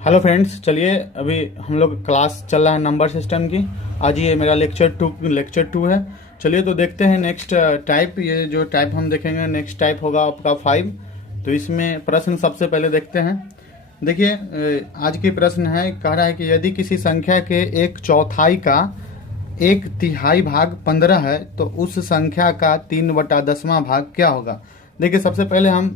Hello friends, चलिए अभी हम लोग क्लास चल रहा है नंबर सिस्टम की। आज ये मेरा लेक्चर टू है। चलिए तो देखते हैं नेक्स्ट टाइप। ये जो टाइप हम देखेंगे नेक्स्ट टाइप होगा आपका 5। तो इसमें प्रश्न सबसे पहले देखते हैं। देखिए आज की प्रश्न है, कह रहा है कि यदि किसी संख्या के एक चौथाई का एक तिहाई भाग 15 है तो उस संख्या का 3/10वां भाग क्या होगा। देखिए सबसे पहले हम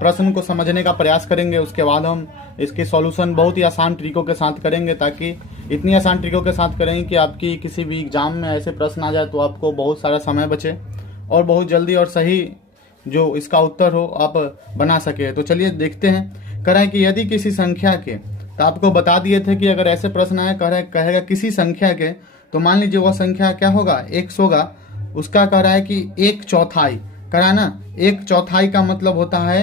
प्रश्न को समझने का प्रयास करेंगे, उसके बाद हम इसके सॉल्यूशन बहुत ही आसान ट्रिकों के साथ करेंगे, ताकि इतनी आसान ट्रिकों के साथ करेंगे कि आपकी किसी भी एग्जाम में ऐसे प्रश्न आ जाए तो आपको बहुत सारा समय बचे और बहुत जल्दी और सही जो इसका उत्तर हो आप बना सके। तो चलिए देखते हैं। कह रहा है कि यदि किसी संख्या के, तो आपको बता दिए थे कि अगर ऐसे प्रश्न आए कहेगा किसी संख्या के, तो मान लीजिए वह संख्या क्या होगा, x होगा। उसका कह रहा है कि एक चौथाई, कह रहा है ना एक चौथाई का मतलब होता है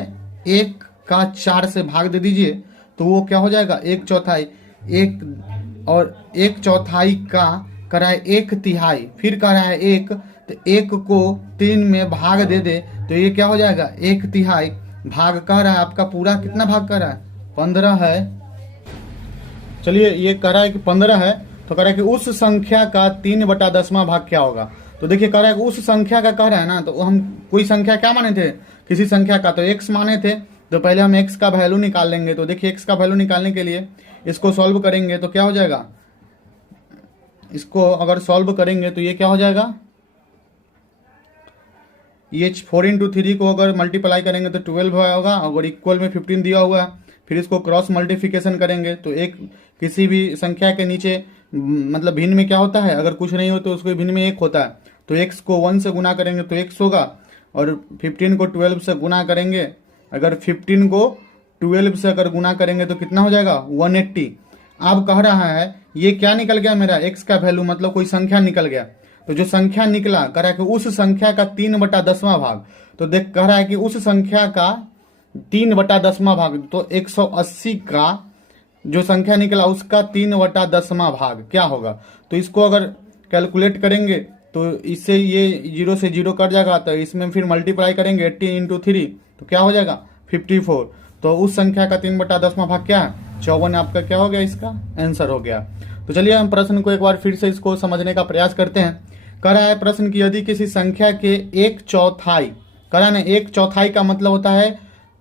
1 का 4 से भाग दे दीजिए तो वो क्या हो जाएगा, एक चौथाई। एक और एक चौथाई का कह रहा है एक तिहाई, फिर कह रहा है एक, तो एक को 3 में भाग दे दे तो ये क्या हो जाएगा, एक तिहाई। भाग कह रहा है आपका पूरा कितना भाग कह रहा है, 15 है। चलिए ये कह रहा है कि 15 है, तो कह रहा है कि उस संख्या का 3/10वां भाग क्या होगा। तो देखिए कह रहा है कि उस संख्या का कह रहा है ना, तो हम कोई संख्या क्या माने थे, किसी संख्या का तो x माने थे। तो पहले हम x का वैल्यू निकाल लेंगे। तो देखिए x का वैल्यू निकालने के लिए इसको सॉल्व करेंगे तो क्या हो जाएगा, इसको अगर सॉल्व करेंगे तो ये क्या हो जाएगा, ये 4 × 3 को अगर मल्टीप्लाई करेंगे तो 12 होगा, अगर इक्वल में 15 दिया हुआ है। फिर इसको क्रॉस मल्टीप्लिकेशन करेंगे तो एक किसी भी संख्या के नीचे मतलब भिन्न में क्या होता है, अगर कुछ नहीं हो तो उसके भिन्न में 1 होता है। तो x को 1 से गुना करेंगे तो x होगा, और 15 को 12 से गुना करेंगे, अगर 15 को 12 से अगर गुना करेंगे तो कितना हो जाएगा, 180। अब कह रहा है ये क्या निकल गया मेरा, x का वैल्यू मतलब कोई संख्या निकल गया। तो जो संख्या निकला कह रहा है कि उस संख्या का 3/10वां भाग। तो देख कह रहा है कि उस संख्या का 3/10वां भाग, तो 180 का जो संख्या निकला उसका 3/10वां भाग क्या होगा। तो इसको अगर कैलकुलेट करेंगे तो इससे ये 0 से 0 कट जाएगा, तो इसमें फिर मल्टीप्लाई करेंगे 18 × 3 तो क्या हो जाएगा 54। तो उस संख्या का 3/10वां भाग क्या है, 54 आपका क्या हो गया, इसका आंसर हो गया। तो चलिए हम प्रश्न को एक बार फिर से इसको समझने का प्रयास करते हैं। कह रहा है प्रश्न की यदि किसी संख्या के एक चौथाई, कह रहा है ना एक चौथाई का मतलब होता है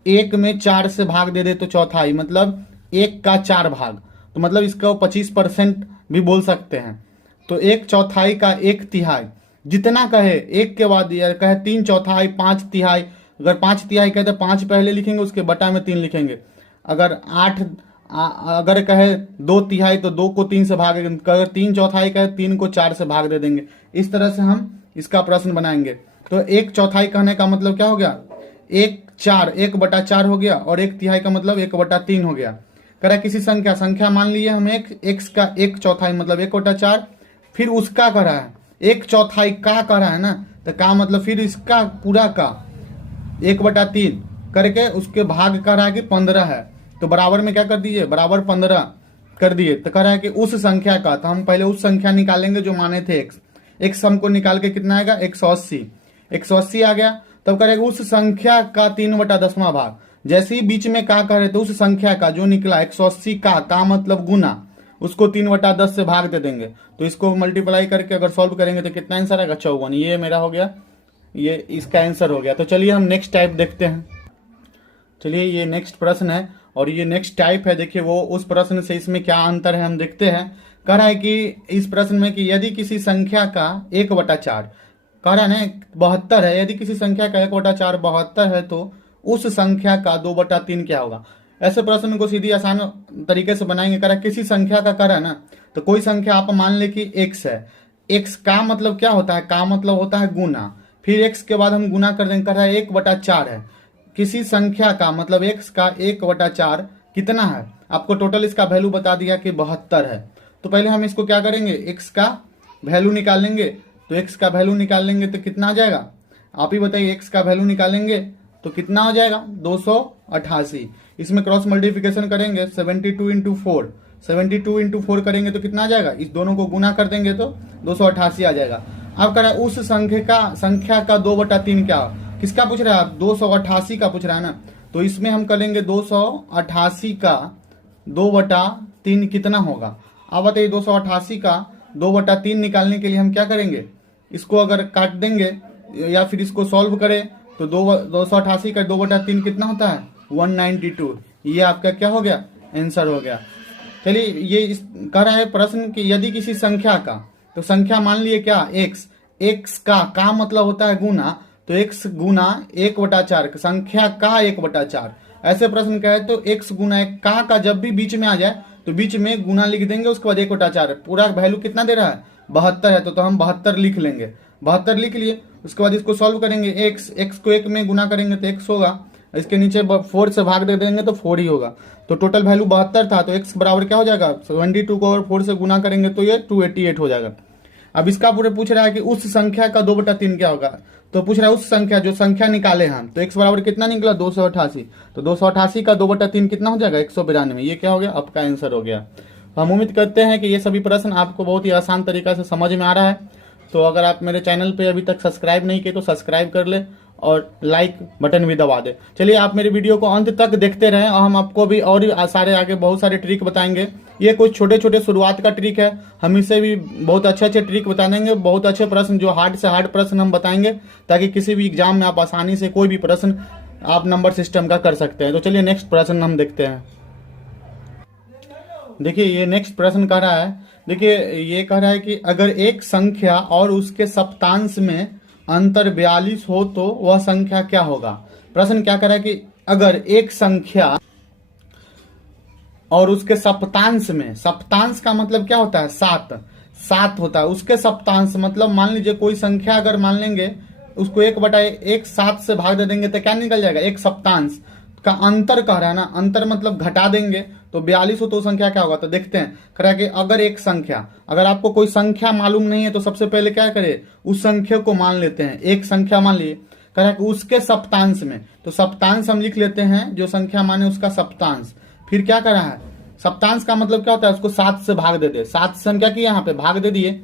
1 में 4 से भाग दे दे तो चौथाई मतलब 1 का 4 भाग, तो मतलब इसका 25% भी बोल सकते हैं। तो एक चौथाई का एक तिहाई, जितना कहे एक के बाद यार कहे 3 चौथाई 5 तिहाई, अगर 5 तिहाई कहे तो 5 पहले लिखेंगे उसके बटा में 3 लिखेंगे। अगर 8 अगर कहे 2 तिहाई तो 2 को 3 से भाग, अगर 3 चौथाई कहे 3 को 4 से भाग दे देंगे। इस तरह से हम इसका प्रश्न बनाएंगे। तो एक चौथाई कहने का मतलब क्या हो गया, 1/4 हो गया, और एक तिहाई का मतलब 1/3 हो गया। कह रहा किसी संख्या मान लिए हम एक x का एक चौथाई मतलब 1/4, फिर उसका कह रहा है एक चौथाई का कह रहा है ना, तो का मतलब फिर इसका पूरा का 1/3 करके उसके भाग कह रहा है कि 15 है, तो बराबर में क्या कर दीजिए, बराबर 15 कर दिए। तो कह रहा है कि उस संख्या का, तो हम पहले उस संख्या निकालेंगे जो माने थे x हमको निकाल के कितना आएगा 180 आ गया। तब करेगा उस संख्या का 3/10वां भाग, जैसे ही बीच में का कह रहे थे उस संख्या का जो निकला 180 का मतलब गुना, उसको 3/10 से भाग दे देंगे। तो इसको मल्टीप्लाई करके अगर सॉल्व करेंगे तो कितना आंसर आएगा, 54। ये मेरा हो गया, ये इसका आंसर हो गया। तो चलिए हम नेक्स्ट टाइप देखते हैं। चलिए ये नेक्स्ट प्रश्न है और ये नेक्स्ट टाइप है। देखिए वो उस प्रश्न से इसमें क्या अंतर है हम देखते हैं। कह रहा है कि इस प्रश्न में कि यदि किसी संख्या का 1/4, कह रहा है ना 72 है, यदि किसी संख्या का 1/4 72 है तो उस संख्या का 2/3 क्या होगा। ऐसे प्रश्न को सीधी आसान तरीके से बनाएंगे। कह रहा है किसी संख्या का कह रहा है ना, तो कोई संख्या आप मान ले कि x है, x का मतलब क्या होता है, का मतलब होता है गुना, फिर x के बाद हम गुना कर देंगे। कह रहा है 1/4 है, किसी संख्या का मतलब x का 1/4 कितना है, आपको टोटल इसका वैल्यू बता दिया कि 72 है। तो पहले हम इसको क्या करेंगे, x का वैल्यू निकालेंगे। तो x का वैल्यू निकाल लेंगे तो कितना आ जाएगा, आप ही बताइए, x का वैल्यू निकालेंगे तो कितना हो जाएगा 288। इसमें क्रॉस मल्टीप्लिकेशन करेंगे 72 × 4 करेंगे तो कितना आ जाएगा, इस दोनों को गुना कर देंगे तो 288 आ जाएगा। अब कह रहा है उस संख्या का 2/3 क्या, किसका पूछ रहा है आप, 288 का पूछ रहा है ना। तो इसमें हम करेंगे 288 का 2/3 कितना होगा। अब बताइए 288 का 2/3 निकालने के लिए हम क्या करेंगे, इसको अगर काट देंगे या फिर इसको सॉल्व करें तो 288 का 2/3 कितना होता है 192। ये आपका क्या हो गया, आंसर हो गया। चलिए ये कह रहा है प्रश्न कि यदि किसी संख्या का, तो संख्या मान लिए क्या x का मतलब होता है गुना, तो x गुना 1/4 संख्या का 1/4। ऐसे प्रश्न कहे तो x गुना का जब भी बीच में आ जाए तो बीच में गुना लिख देंगे, उसके बाद 1/4 पूरा वैल्यू कितना दे रहा है 72 है, तो हम 72 लिख लेंगे। 72 लिख लिए, उसके बाद इसको सॉल्व करेंगे, x को 1 में गुना करेंगे तो x होगा, इसके नीचे 4 से भाग दे देंगे तो 4 ही होगा। तो टोटल वैल्यू 72 था, तो x बराबर क्या हो जाएगा 72 को और 4 से गुना करेंगे तो ये 288 हो जाएगा। अब इसका पूरे पूछ रहा है कि उस संख्या का 2/3 क्या होगा, तो पूछ रहा है उस संख्या जो संख्या निकाले हम, तो x बराबर कितना निकला 288, तो 288 का 2/3 कितना हो जाएगा 192। ये क्या हो गया, आपका आंसर हो गया। हम उम्मीद करते हैं कि ये सभी प्रश्न आपको बहुत ही आसान तरीका से समझ में आ रहा है। तो अगर आप मेरे चैनल पे अभी तक सब्सक्राइब नहीं किए तो सब्सक्राइब कर ले और लाइक बटन भी दबा दे। चलिए आप मेरी वीडियो को अंत तक देखते रहें और हम आपको भी और सारे आगे बहुत सारे ट्रिक बताएंगे। ये कुछ छोटे छोटे शुरुआत का ट्रिक है, हम इसे भी बहुत अच्छे अच्छे ट्रिक बता देंगे, बहुत अच्छे प्रश्न जो हार्ड से हार्ड प्रश्न हम बताएंगे, ताकि किसी भी एग्जाम में आप आसानी से कोई भी प्रश्न आप नंबर सिस्टम का कर सकते हैं। तो चलिए नेक्स्ट प्रश्न हम देखते हैं। देखिए ये नेक्स्ट प्रश्न कह रहा है, देखिए ये कह रहा है कि अगर एक संख्या और उसके सप्तांश में अंतर 42 हो तो वह संख्या क्या होगा। प्रश्न क्या कह रहा है कि अगर एक संख्या और उसके सप्तांश में, सप्तांश का मतलब क्या होता है 7 होता है, उसके सप्तांश मतलब मान लीजिए कोई संख्या अगर मान लेंगे उसको 1/1 7 से भाग दे देंगे तो क्या निकल जाएगा एक सप्तांश का अंतर कह रहा है ना, अंतर मतलब घटा देंगे तो 42 हो तो संख्या क्या होगा। तो देखते हैं, कह रहा है कि अगर एक संख्या, अगर आपको कोई संख्या मालूम नहीं है तो सबसे पहले क्या करें उस संख्या को मान लेते हैं। एक संख्या मान लिए, कह रहा है कि उसके सप्तांश में, तो सप्तांश हम लिख लेते हैं, जो संख्या माने उसका सप्तांश। फिर क्या कर रहा है, सप्तांश का मतलब क्या होता है उसको 7 से भाग दे दे, 7 से हम क्या किए यहाँ पे भाग दे दिए।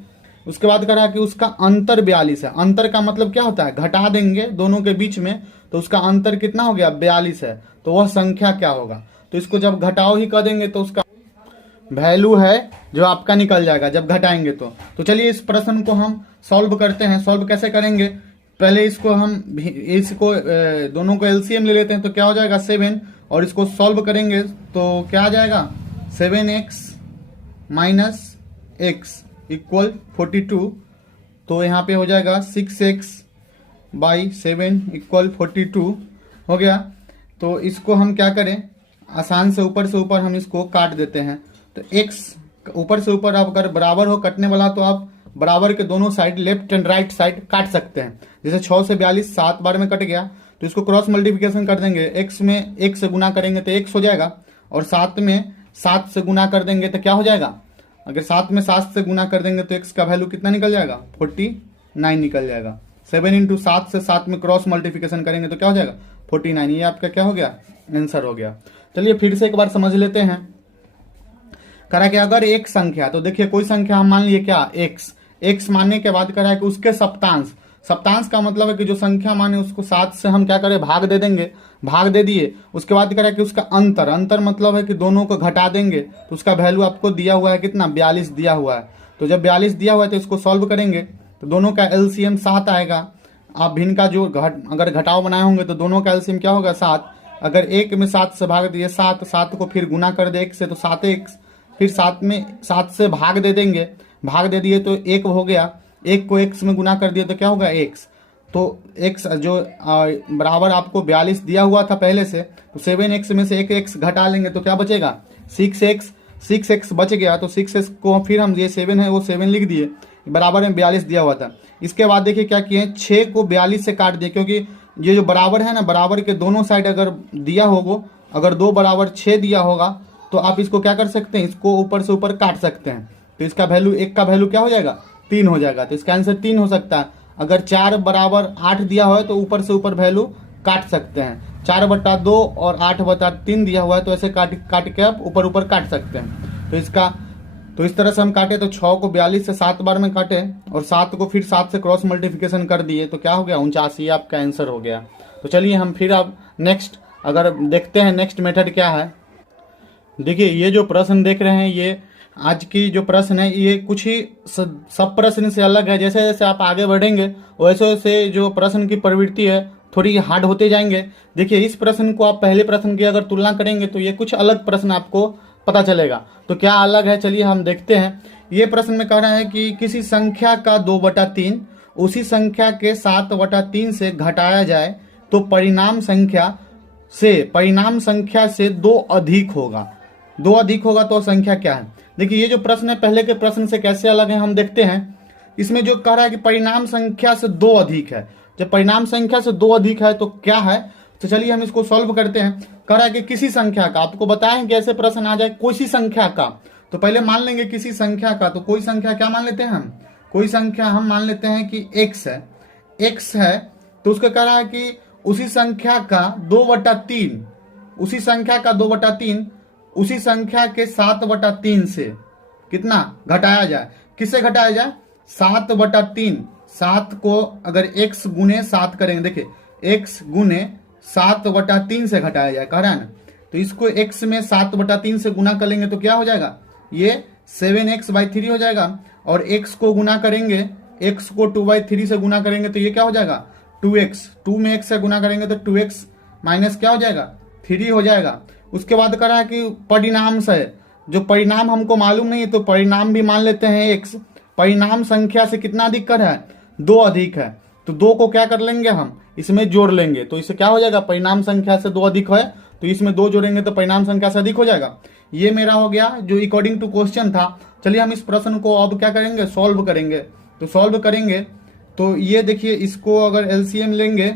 उसके बाद कह रहा है कि उसका अंतर 42 है, अंतर का मतलब क्या होता है घटा देंगे दोनों के बीच में, तो उसका अंतर कितना हो गया 42 है, तो वह संख्या क्या होगा। तो इसको जब घटाओ ही कर देंगे तो उसका वैल्यू है जो आपका निकल जाएगा जब घटाएंगे तो चलिए इस प्रश्न को हम सॉल्व करते हैं। सॉल्व कैसे करेंगे, पहले इसको हम दोनों को एलसीएम ले लेते हैं, तो क्या हो जाएगा 7, और इसको सॉल्व करेंगे तो क्या आ जाएगा 7x माइनस x इक्वल 42, तो यहाँ पे हो जाएगा 6x बाई 7 इक्वल 42 हो गया। तो इसको हम क्या करें, आसान से ऊपर हम इसको काट देते हैं, तो x ऊपर से ऊपर आप अगर बराबर हो कटने वाला तो आप बराबर के दोनों side left and right side काट सकते हैं। जैसे 6 से 42 7 बार में कट गया, तो इसको क्रॉस मल्टीप्लिकेशन कर देंगे, x में 1 से गुना करेंगे तो x हो जाएगा, और 7 में 7 से गुना कर देंगे तो क्या हो जाएगा, अगर 7 में 7 से गुना कर देंगे तो x का वैल्यू कितना निकल जाएगा 49 निकल जाएगा। 7 इंटू 7 से 7 में क्रॉस मल्टीप्लिकेशन करेंगे तो क्या हो जाएगा 49, ये आपका क्या हो गया आंसर हो गया। चलिए फिर से एक बार समझ लेते हैं। करा कि अगर एक संख्या, तो देखिए कोई संख्या हम मान लिए क्या x मानने के बाद करा कि उसके सप्तांश, सप्तांश का मतलब है कि जो संख्या माने उसको 7 से हम क्या करें भाग दे देंगे, भाग दे दिए। उसके बाद करा कि उसका अंतर, अंतर मतलब है कि दोनों को घटा देंगे, तो उसका वैल्यू आपको दिया हुआ है कितना 42 दिया हुआ है। तो जब 42 दिया हुआ है तो इसको सॉल्व करेंगे तो दोनों का एलसीएम 7 आएगा। आप भिन्न का जो अगर घटाव बनाए होंगे तो दोनों का एलसीएम क्या होगा 7। अगर एक में 7 से भाग दिए 7 को फिर गुना कर दे 1 से तो 7x, फिर 7 में 7 से भाग दे देंगे, भाग दे दिए तो 1 हो गया, 1 को x में गुना कर दिए तो क्या होगा x। तो x जो बराबर आपको 42 दिया हुआ था पहले से, तो 7x में से 1x घटा लेंगे तो क्या बचेगा 6x बच गया। तो 6x को फिर हम ये 7 है वो 7 लिख दिए, बराबर में 42 दिया हुआ था। इसके बाद देखिए क्या किए 6 को 42 से काट दिए, क्योंकि ये जो बराबर है ना, बराबर के दोनों साइड अगर दिया होगा, अगर 2 बराबर 6 दिया होगा तो आप इसको क्या कर सकते हैं, इसको ऊपर से ऊपर काट सकते हैं, तो इसका वैल्यू 1 का वैल्यू क्या हो जाएगा 3 हो जाएगा। तो इसका आंसर 3 हो सकता है। अगर 4 बराबर 8 दिया हुआ है तो ऊपर से ऊपर वैल्यू काट सकते हैं। 4/2 और 8/3 दिया हुआ है तो ऐसे काट के आप ऊपर काट सकते हैं। तो इस तरह से हम काटे, तो 6 को 42 से 7 बार में काटे और 7 को फिर 7 से क्रॉस मल्टीप्लिकेशन कर दिए तो क्या हो गया 49, आपका आंसर हो गया। तो चलिए हम फिर अब नेक्स्ट अगर देखते हैं नेक्स्ट मेथड क्या है। देखिए ये जो प्रश्न देख रहे हैं, ये आज की जो प्रश्न है ये कुछ ही सब प्रश्न से अलग है। जैसे जैसे आप आगे बढ़ेंगे वैसे वैसे जो प्रश्न की प्रवृत्ति है थोड़ी हार्ड होते जाएंगे। देखिए इस प्रश्न को आप पहले प्रश्न की अगर तुलना करेंगे तो ये कुछ अलग प्रश्न आपको पता चलेगा। तो क्या अलग है, चलिए हम देखते हैं। ये प्रश्न में कह रहा है कि किसी संख्या का 2/3 उसी संख्या के 7/3 से घटाया जाए तो परिणाम संख्या से 2 अधिक होगा। 2 अधिक होगा तो संख्या क्या है। देखिए ये जो प्रश्न है पहले के प्रश्न से कैसे अलग है हम देखते हैं। इसमें जो कह रहा है कि परिणाम संख्या से 2 अधिक है, जब परिणाम संख्या से 2 अधिक है तो क्या है, तो चलिए हम इसको सॉल्व करते हैं। कह रहा है कि किसी संख्या का, आपको बताएं कि ऐसे प्रश्न आ जाए किसी संख्या का, तो पहले मान लेंगे किसी संख्या का। तो कोई संख्या क्या मान लेते हैं हम, कोई संख्या हम मान लेते हैं कि x है। x है तो उसका कह रहा है कि उसी संख्या का 2/3, उसी संख्या का 2/3 उसी संख्या के 7/3 से कितना घटाया जाए। किससे घटाया जाए, 7/3। 7 को अगर x गुने 7 करेंगे, देखिए x गुने 7/3 से घटाया जाए कह रहा है ना। तो इसको x में 7/3 से गुना कर लेंगे तो क्या हो जाएगा, ये 7x/3 हो जाएगा। और x को गुना करेंगे, x को 2/3 से गुना करेंगे तो ये क्या हो जाएगा 2x। 2 में x से गुना करेंगे तो 2x माइनस क्या हो जाएगा 3 हो जाएगा। उसके बाद कह रहा है कि परिणाम से, जो परिणाम हमको मालूम नहीं है तो परिणाम भी मान लेते हैं x। परिणाम संख्या से कितना अधिक कर है, 2 अधिक है। तो 2 को क्या कर लेंगे हम, इसमें जोड़ लेंगे तो इससे क्या हो जाएगा, परिणाम संख्या से 2 अधिक है तो इसमें 2 जोड़ेंगे तो परिणाम संख्या से अधिक हो जाएगा। ये मेरा हो गया जो अकॉर्डिंग टू क्वेश्चन था। चलिए हम इस प्रश्न को अब क्या करेंगे, सॉल्व करेंगे। तो सॉल्व करेंगे तो ये देखिए, इसको अगर एलसीएम लेंगे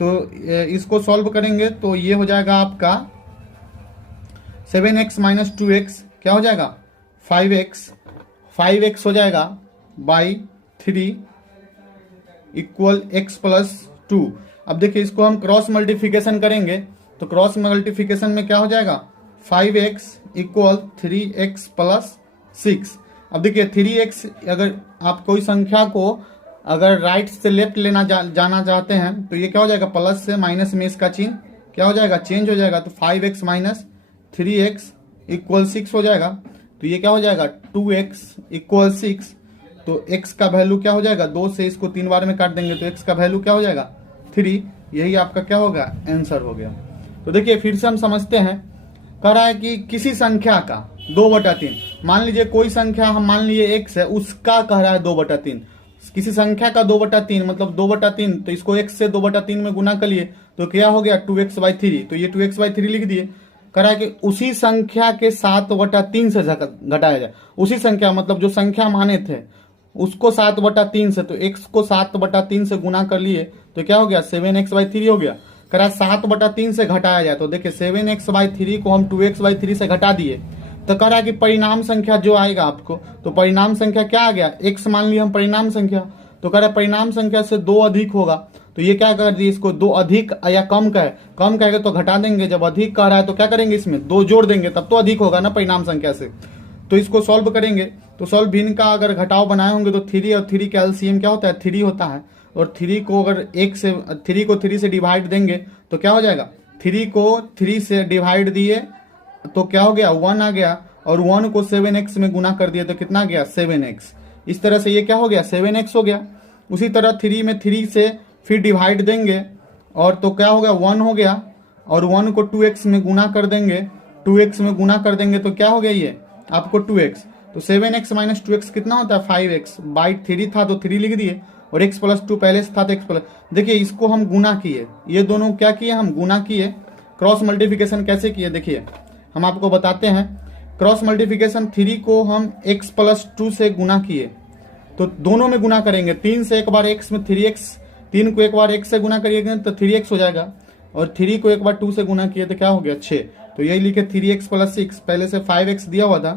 तो इसको सॉल्व करेंगे तो ये हो जाएगा आपका 7x - 2x क्या हो जाएगा 5x हो जाएगा बाई 3 इक्वल x + 2। अब देखिए इसको हम क्रॉस मल्टीप्लिकेशन करेंगे तो क्रॉस मल्टीप्लिकेशन में क्या हो जाएगा 5x = 3x + 6। अब देखिए 3x, अगर आप कोई संख्या को अगर राइट से लेफ्ट लेना जाना चाहते हैं तो ये क्या हो जाएगा, प्लस से माइनस में इसका चिन्ह क्या हो जाएगा, चेंज हो जाएगा। तो 5x - 3x = 6 हो जाएगा। तो ये क्या हो जाएगा 2x = 6। तो x का वैल्यू क्या हो जाएगा, 2 से इसको 3 बार में काट देंगे तो x का वैल्यू क्या हो जाएगा 3। यही आपका क्या होगा, आंसर हो गया। तो देखिए फिर से हम समझते हैं। कह रहा है कि किसी संख्या का 2/3, मान लीजिए कोई संख्या हम मान लिए x है, उसका कह रहा है 2/3। किसी संख्या का 2/3 मतलब 2/3, तो इसको x से 2/3 में गुना कर लिए तो क्या हो गया 2x/3। तो ये 2x/3 लिख दिए। कह रहा है कि उसी संख्या के 7/3 से घटाया जाए। उसी संख्या मतलब जो संख्या माने थे उसको 7/3 से, तो x को 7/3 से गुना कर लिए तो क्या हो गया 7x/3 हो गया। कह रहा है 7/3 से घटाया जाए। तो देखिए 7x/3 को हम 2x/3 से घटा दिए तो कह रहा है कि परिणाम संख्या जो आएगा आपको, तो परिणाम संख्या क्या आ गया, x मान लिया हम परिणाम संख्या। तो कह रहा है परिणाम संख्या से 2 अधिक होगा। तो ये क्या कर दिए, इसको 2 अधिक या कम कहे, कम कहेगा तो घटा देंगे। जब अधिक कह रहा है तो क्या करेंगे, इसमें 2 जोड़ देंगे तब तो अधिक होगा ना परिणाम संख्या से। तो इसको सॉल्व करेंगे तो सॉल्व भिन्न का अगर घटाव बनाए होंगे तो 3 और 3 का एलसीएम क्या होता है 3 होता है। और 3 को अगर 3 से डिवाइड देंगे तो क्या हो जाएगा, 3 को 3 से डिवाइड दिए तो क्या हो गया 1 आ गया। और 1 को 7x में गुना कर दिया तो कितना गया 7x। इस तरह से ये क्या हो गया 7x हो गया। उसी तरह 3 में 3 से फिर डिवाइड देंगे और तो क्या हो गया 1 हो गया। और 1 को 2x में गुना कर देंगे, 2x में गुना कर देंगे तो क्या हो गया ये आपको 2x। तो 7x - 2x कितना होता है 5x। बाई 3 था तो 3 लिख दिए और x + 2 पहले से था तो x प्लस। देखिए इसको हम गुना किए, ये दोनों क्या किए हम गुना किए। क्रॉस मल्टीप्लिकेशन कैसे किए देखिए हम आपको बताते हैं। क्रॉस मल्टीप्लिकेशन 3 को हम x + 2 से गुना किए तो दोनों में गुना करेंगे। 3 से एक बार x में 3x, 3 को एक बार x से गुना करिएगा तो 3x हो जाएगा। और 3 को एक बार 2 से गुना किए तो क्या हो गया 6। तो यही लिखे 3x + 6। पहले से 5x दिया हुआ था,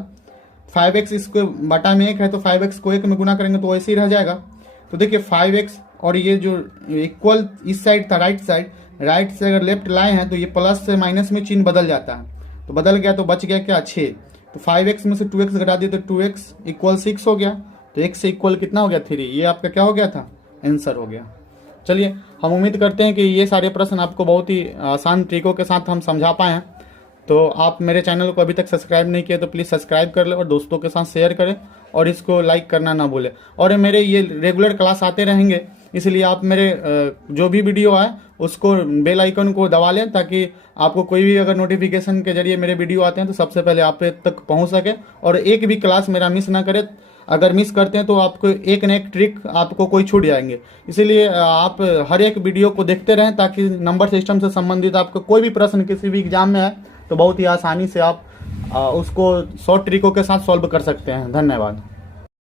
5x इसको बटा में 1 है तो 5x को 1 में गुना करेंगे तो वैसे ही रह जाएगा। तो देखिए 5x और ये जो इक्वल इस साइड था राइट साइड, राइट से अगर लेफ्ट लाए हैं तो ये प्लस से माइनस में चिन्ह बदल जाता है। तो बदल गया तो बच गया क्या 6। तो 5x में से 2x घटा दिए तो 2x = 6 हो गया। तो x से इक्वल कितना हो गया 3। ये आपका क्या हो गया था आंसर हो गया। चलिए हम उम्मीद करते हैं कि ये सारे प्रश्न आपको बहुत ही आसान तरीकों के साथ हम समझा पाए हैं। तो आप मेरे चैनल को अभी तक सब्सक्राइब नहीं किए तो प्लीज़ सब्सक्राइब कर ले और दोस्तों के साथ शेयर करें और इसको लाइक करना ना भूलें। और मेरे ये रेगुलर क्लास आते रहेंगे, इसलिए आप मेरे जो भी वीडियो आए उसको बेल आइकन को दबा लें ताकि आपको कोई भी अगर नोटिफिकेशन के जरिए मेरे वीडियो आते हैं तो सबसे पहले आप तक पहुंच सके और एक भी क्लास मेरा मिस ना करे। अगर मिस करते हैं तो आपको एक न एक ट्रिक आपको कोई छूट जाएंगे। इसीलिए आप हर एक वीडियो को देखते रहें ताकि नंबर सिस्टम से संबंधित आपको कोई भी प्रश्न किसी भी एग्जाम में है तो बहुत ही आसानी से आप उसको शॉर्ट ट्रिकों के साथ सॉल्व कर सकते हैं। धन्यवाद।